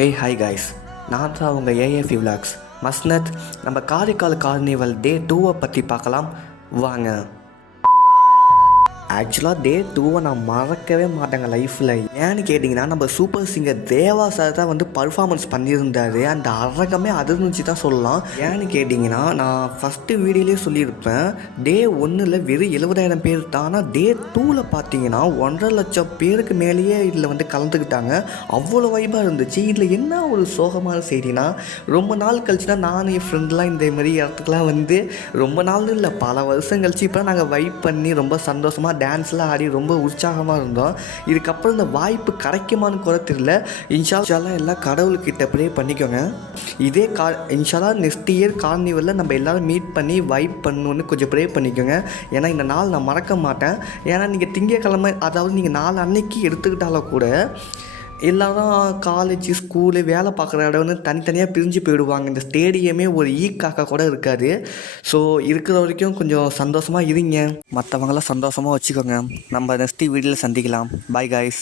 Hey hi guys, நான் தான் உங்கள் ஏஏஃபி விலாக்ஸ் மஸ்னத். நம்ம காரைக்கால் கார்னிவல் டே 2 பற்றி பார்க்கலாம் வாங்க. ஆக்சுவலாக டே 2 நான் மறக்கவே மாட்டேங்க லைஃப்பில். ஏன்னு கேட்டிங்கன்னா, நம்ம சூப்பர் சிங்கர் தேவா சார் தான் பர்ஃபார்மன்ஸ் பண்ணியிருந்தார். அந்த அரங்கமே அதிர்ந்துச்சு தான் சொல்லலாம். ஏன்னு கேட்டிங்கன்னா, நான் ஃபஸ்ட்டு வீடியோலேயே சொல்லியிருப்பேன், டே 1ல் வெறும் 70,000 பேர் தான். ஆனால் டே 2ல் பார்த்தீங்கன்னா 1.5 லட்சம் பேருக்கு மேலேயே இதில் கலந்துக்கிட்டாங்க. அவ்வளோ வைப்பாக இருந்துச்சு. இதில் என்ன ஒரு சோகமான செய்தினா, ரொம்ப நாள் கழிச்சுனா நான் என் ஃப்ரெண்ட்லாம் இந்த மாதிரி இடத்துக்குலாம் ரொம்ப நாள் இல்லை, பல வருஷம் கழிச்சு இப்போ நாங்கள் வைப் பண்ணி ரொம்ப சந்தோஷமாக டான்ஸ்லாம் ஆடி ரொம்ப உற்சாகமாக இருந்தோம். இதுக்கப்புறம் இந்த வாய்ப்பு கிடைக்குமான்னு கூட தெரியல. இன்ஷால்லாம் எல்லாம் கடவுள்கிட்ட ப்ரே பண்ணிக்கோங்க. இதே இன்ஷால்லா நெக்ஸ்ட் இயர் கார்னிவலில் நம்ம எல்லோரும் மீட் பண்ணி வைப் பண்ணணுன்னு கொஞ்சம் ப்ரே பண்ணிக்கோங்க. ஏன்னா இந்த நாள் நான் மறக்க மாட்டேன். ஏன்னா நீங்கள் திங்கக்கிழமை, அதாவது நீங்கள் 4 அன்னைக்கு எடுத்துக்கிட்டாலும் கூட எல்லோரும் காலேஜ் ஸ்கூலு வேலை பார்க்குற இடம்னு தனித்தனியாக பிரிஞ்சு போயிடுவாங்க. இந்த ஸ்டேடியமே ஒரு ஈக்காக்க கூட இருக்காது. ஸோ இருக்கிற வரைக்கும் கொஞ்சம் சந்தோஷமாக இருங்க, மற்றவங்களாம் சந்தோஷமாக வச்சுக்கோங்க. நம்ம நெக்ஸ்ட் வீடியோவில் சந்திக்கலாம். Bye guys.